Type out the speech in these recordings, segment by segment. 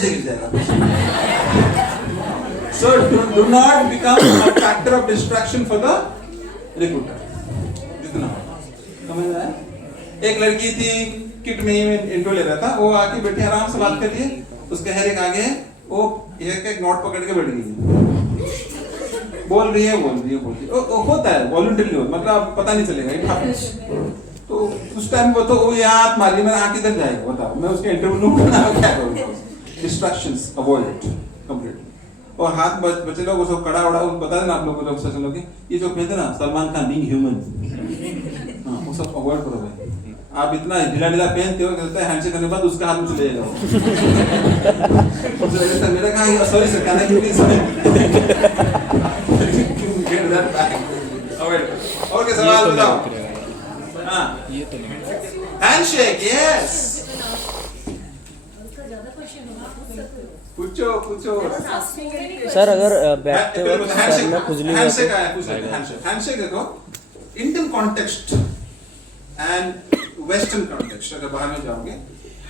ऐसे गिर जाएगा। So do not become a factor of distraction for the recruiter. जितना समझ में आया? एक लड़की थी किट में इंट्रो ले रहा था, वो आके बैठी आराम से बात कर रही है, उसके हेयर एक आगे है, वो एक नोट पकड़ के बैठ गई, बोल रही है होता है वॉलंटरी होता, मतलब पता नहीं चलेगा इट हैपेंस। तो उस टाइम वो तो वो हाथ मारी, मैं आंख इधर जाएगा, बताओ मैं उसके इंटरव्यू लूंगा ना, क्या करूंगा? Distractions avoid it completely. और हाथ बचे लोग उसको कड़ा उड़ा बता देना आप लोगों को, सच लोग ये जो कहते ना सलमान खान बीइंग ह्यूमन, हाँ वो सब अवॉइड करो भाई। आप इतना ढीला ढीला पहनते हो, कहते हैं हैंडशेक करने के बाद उसका हाथ में चले जाओ, मेरा कहा सॉरी सर कहना क्यों नहीं सॉरी। और क्या सवाल बताओ? हाँ ये तो नहीं हैंडशेक, यस पूछो पूछो सर। अगर बैठते वक्त सर में खुजली हैंडशेक देखो, Indian context and western context अगर बाहर में जाओगे,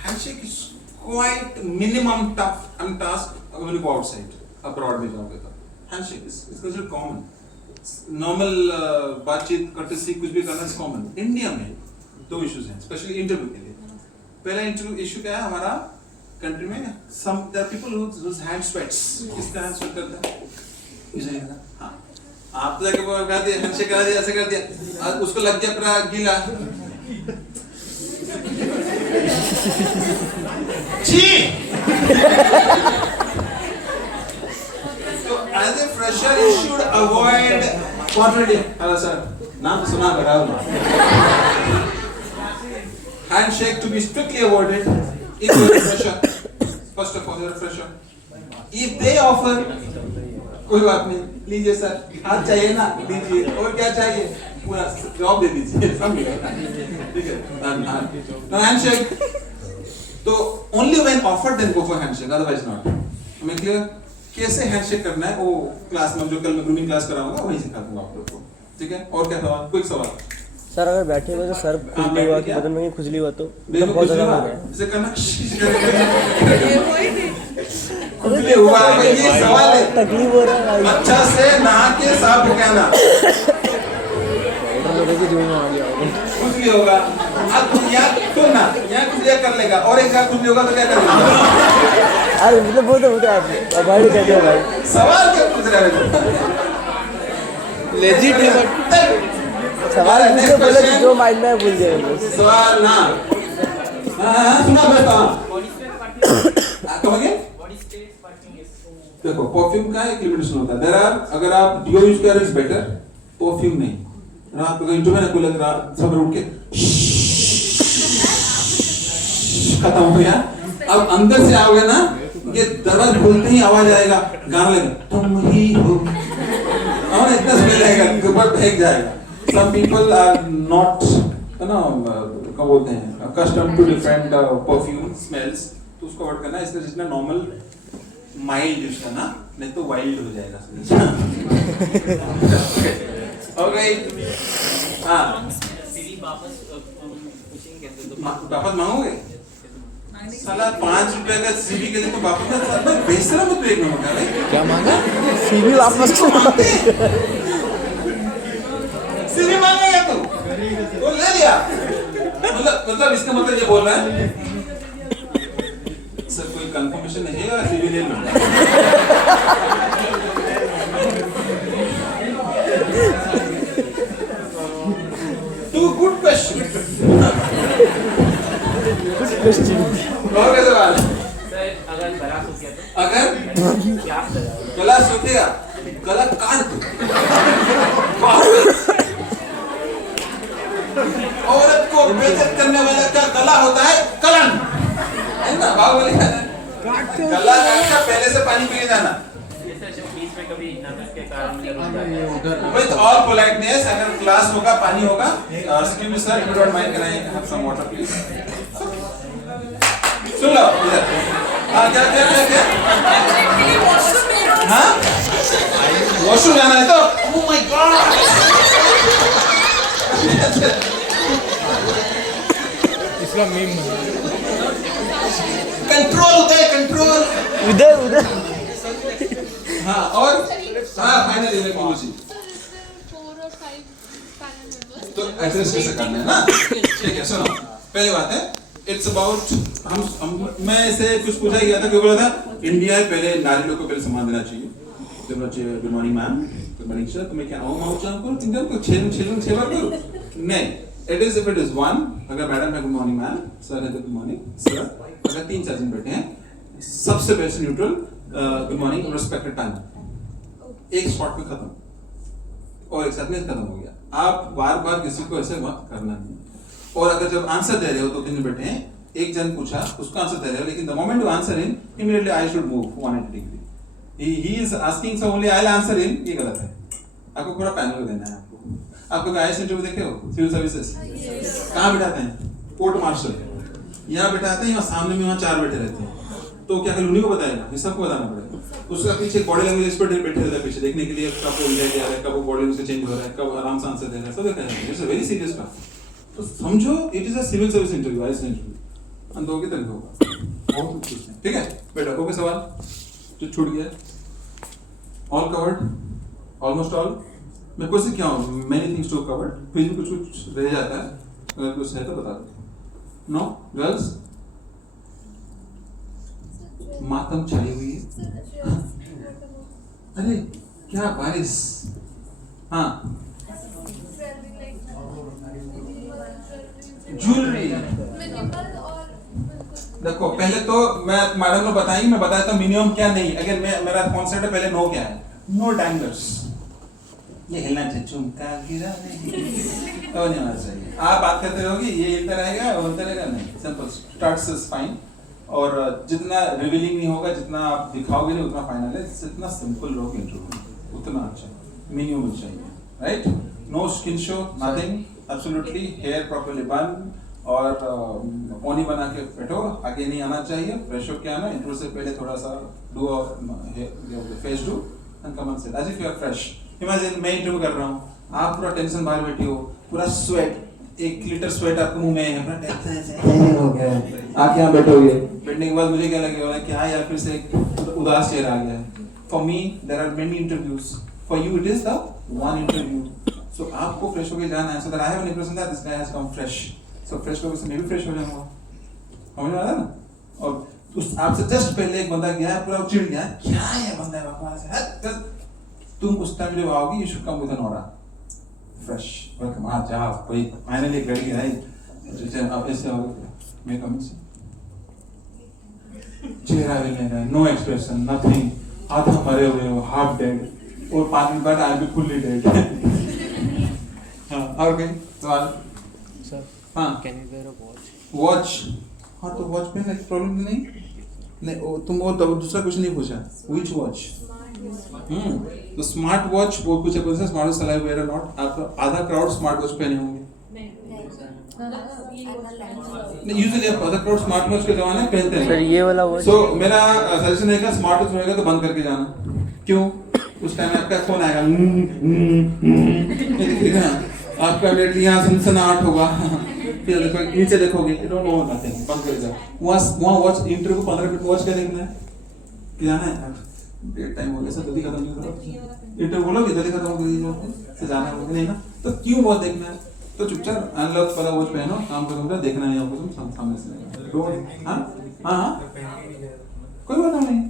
handshake is quite minimum tough and task when you go outside, abroad में जाओगे तो handshake is considered common, normal बातचीत कर्टेसी कुछ भी करना इज कॉमन। इंडिया में दो इश्यूज हैं स्पेशली इंटरव्यू के लिए। पहला इंटरव्यू इशू क्या है हमारा कंट्री में, some there people whose hand sweats, किसका हैंड स्वेट करता है? किसी का। हाँ आप तो जाके वो कर दिया, हैंडशेक कर दिया, ऐसे कर दिया, उसको लग गया पूरा गीला, छी। तो as a fresher you should avoid contradiction. Hello sir, नाम सुना करा handshake to be strictly avoided if you are a fresher. First of all, you are a fresher. If they offer, कोई बात नहीं, लीजिए सर, हाथ चाहिए ना लीजिए, और क्या चाहिए पूरा जवाब दे दीजिए, समझ गए? ठीक है। Now handshake, तो only when offered then go for handshake, otherwise not. हमें clear? कैसे हैंडशेक करना है वो क्लास में, जो कल मैं ग्रूमिंग क्लास कराऊंगा वही सिखा दूंगा आप लोग को, ठीक है? और क्या सवाल? क्विक सवाल सर। अगर बैठे हुए तो सर खुजली हुआ कि बदन में खुजली हुआ तो बहुत ज्यादा हो गया, इसे करना खुजली हुआ, ये सवाल है, तकलीफ हो रहा है, अच्छा से नहा के साफ हो गया ना, खुजली होगा। अब यहाँ तो ना यहाँ खुजलिया कर लेगा, और एक बार खुजली होगा तो क्या करेगा? अरे मतलब वो तो होता है, अवॉइड कैसे हो भाई? सवाल क्या पूछ रहे हो? लेजिट है सवाल पूछो, बोले जो माइंड में भूल जाए सवाल ना। हाँ सुना बेटा, कहोगे देखो परफ्यूम का एक लिमिटेशन होता है। देयर आर, अगर आप डिओ यूज कर रहे हो बेटर, परफ्यूम नहीं। रात को इंटरव्यू में कोई लग रहा सब उठ के खत्म हो गया। अब अंदर से आओगे ना, ये दरवाजा खोलते ही आवाज आएगा, गाना लगेगा तुम ही हो, और इतना स्मेल आएगा ऊपर फेंक जाएगा। Some people are not, you know, क्या बोलते हैं, accustomed to different perfume smells, तो उसको अवॉइड करना। इसलिए जितना नॉर्मल माइल्ड यूज करना, नहीं तो वाइल्ड हो जाएगा। ओके हाँ, वापस मांगोगे? साला 5 रुपए का सीवी के लिए तो वापस ना बेचना मत, एक नंबर क्या मांगा? सीवी वापस सीवी मांगेगा तू, वो ले लिया, मतलब इसका मतलब ये बोल रहा है सर कोई कंफर्मेशन नहीं है, सीवी ले लो। To good question. और कैसे बात? अगर गला सूखेगा, गला काट दो। औरत को बेइज्जत करने वाला क्या गला होता है? कलन, है ना? बाहुबली का गला काट कर पहले से पानी पी जाना। With all politeness, अगर क्लास होगा, पानी होगा, excuse me sir, if you don't mind, can I have some water please? सुन लो इधर। हाँ क्या क्या क्या क्या? हाँ वॉशरूम जाना है तो? Oh my God! इसका मीम कंट्रोल होता है, कंट्रोल। हाँ और हाँ फाइनल ईयर की मुझे 4 or 5 panel members. तो एड्रेस कैसे करना है ना ठीक है सुनो पहली बात है इट्स अबाउट हम मैं ऐसे कुछ पूछा गया था क्यों बोला था इंडिया पहले नारी लोग को पहले सम्मान देना चाहिए देना चाहिए good morning ma'am good morning sir तुम्हें क्या आओ माओ चाम करो इंडियन को छेल बार करो नहीं it is if it is one अगर मैडम है गुड मॉर्निंग मैम सर है गुड मॉर्निंग सर अगर 3-4 दिन बैठे हैं सबसे best neutral good morning respected time एक शॉट में खत्म और एक साथ में खत्म हो गया आप बार बार किसी को ऐसे मत करना नहीं और अगर जब आंसर दे रहे हो तो 3 दिन बैठे हैं एक जन पूछा उसको आंसर दे रहे हो लेकिन the moment you answer in immediately I should move 180 degree he is asking so only I will answer in ये गलत है आपको पूरा पैनल देना है आपको आईएएस इंटरव्यू देखे हो सिविल सर्विसेज कहाँ बिठाते हैं कोर्ट मार्शल यहाँ बिठाते हैं यहाँ सामने में वहाँ 4 बैठे रहते हैं तो क्या कल उन्हीं को बताएगा ये सबको बताना पड़ेगा उसका पीछे बॉडी लैंग्वेज एक्सपर्ट बैठे रहता है पीछे देखने के लिए कब वो इंडिया जा रहा है कब वो बॉडी लैंग्वेज चेंज हो रहा है कब आराम से आंसर दे रहा है सब देखा जाता है इट्स अ वेरी सीरियस बात तो समझो it is a civil service interview IAS interview अंदर के तरीके होगा बहुत कुछ है ठीक है बेटा ओके सवाल जो छूट गया ऑल कवर्ड ऑलमोस्ट ऑल मैं कोशिश क्या हूँ मेनी थिंग्स टू कवर्ड फिर भी कुछ रह जाता है अगर कुछ है तो बता दो नो गर्ल्स मातम छाई हुई है अरे क्या बारिश हाँ ज्वेलरी देखो पहले तो मैं मैडम को बताएंगी मैं बताया था मिनिमम क्या नहीं अगर मैं मेरा कॉन्सेप्ट है पहले नो क्या है नो डैंगर्स ये हिलना चाहिए झुमका गिरा नहीं तो नहीं होना चाहिए आप बात करते रहोगे ये हिलता रहेगा होता रहेगा नहीं सिंपल स्टार्ट्स इज फाइन और जितना रिवीलिंग नहीं होगा जितना आप दिखाओगे नहीं उतना फाइनल है जितना सिंपल रहोगे इंटरव्यू उतना अच्छा मिनिमम चाहिए right no skin show nothing absolutely hair properly bun और पोनी बना के बैठो आगे नहीं आना चाहिए फ्रेश होके आना इंटरव्यू से पहले थोड़ा सा do face do and come on set as if you are fresh imagine मैं इंटरव्यू कर रहा हूँ आप पूरा टेंशन बाहर बैठी हो पूरा स्वेट 1 लीटर स्वेट आपके मुंह में है पूरा टेंशन हो गया आप यहाँ बैठोगे बैठने के बाद मुझे क्या लगेगा क्या यार फिर से उदास चेहरा आ गया है for me there are many interviews for you it is the one interview so आपको फ्रेश होके जाना है so that I have an impression that this guy has come fresh so fresh होके से मैं भी फ्रेश हो जाऊंगा समझ में आ रहा है ना और उस आपसे जस्ट पहले एक बंदा गया पूरा चिढ़ गया क्या है बंदा है बकवास है तुम उस टाइम जब आओगी you should come with an aura fresh welcome आ जाओ कोई फाइनली एक लड़की आई जैसे आप ऐसे आओगे मैं कम से चेहरा भी नहीं है नो एक्सप्रेशन नथिंग आधा मरे हुए हो हाफ डेड और 5 मिनट बाद आई बी फुल्ली डेड हाँ और कोई सवाल सर हाँ can you wear a watch watch हाँ तो वॉच में प्रॉब्लम नहीं तुम वो दूसरा क्वेश्चन नहीं पूछा व्हिच वॉच तो स्मार्ट वॉच वो पूछे पूछे स्मार्ट वॉच सलाई वेयर नॉट आपका आधा क्राउड स्मार्ट वॉच पहने होंगे नहीं यूजुअली आधा क्राउड स्मार्ट वॉच के जमाने में पहनते हैं सर ये वाला वॉच सो मेरा सजेशन है कि स्मार्ट वॉच होएगा तो बंद करके जाना क्यों उस टाइम आपका फोन आएगा दिखेगा आपका इमीडिएटली यहाँ सनसनाहट होगा फिर देखो नीचे देखोगे यू डोंट नो नथिंग बंद कर जाओ वहाँ वॉच इंटरव्यू को 15 मिनट वॉच क्या देखना है कि जाना है डेट टाइम हो गया सर जल्दी खत्म नहीं करो इंटरव्यू बोलोगे जल्दी खत्म हो गई से जाना है नहीं ना तो क्यों वॉच देखना है तो चुपचाप अनलॉक वाला वॉच पहनो काम करो देखना नहीं आपको तुम सामने से हाँ हाँ हाँ कोई बात नहीं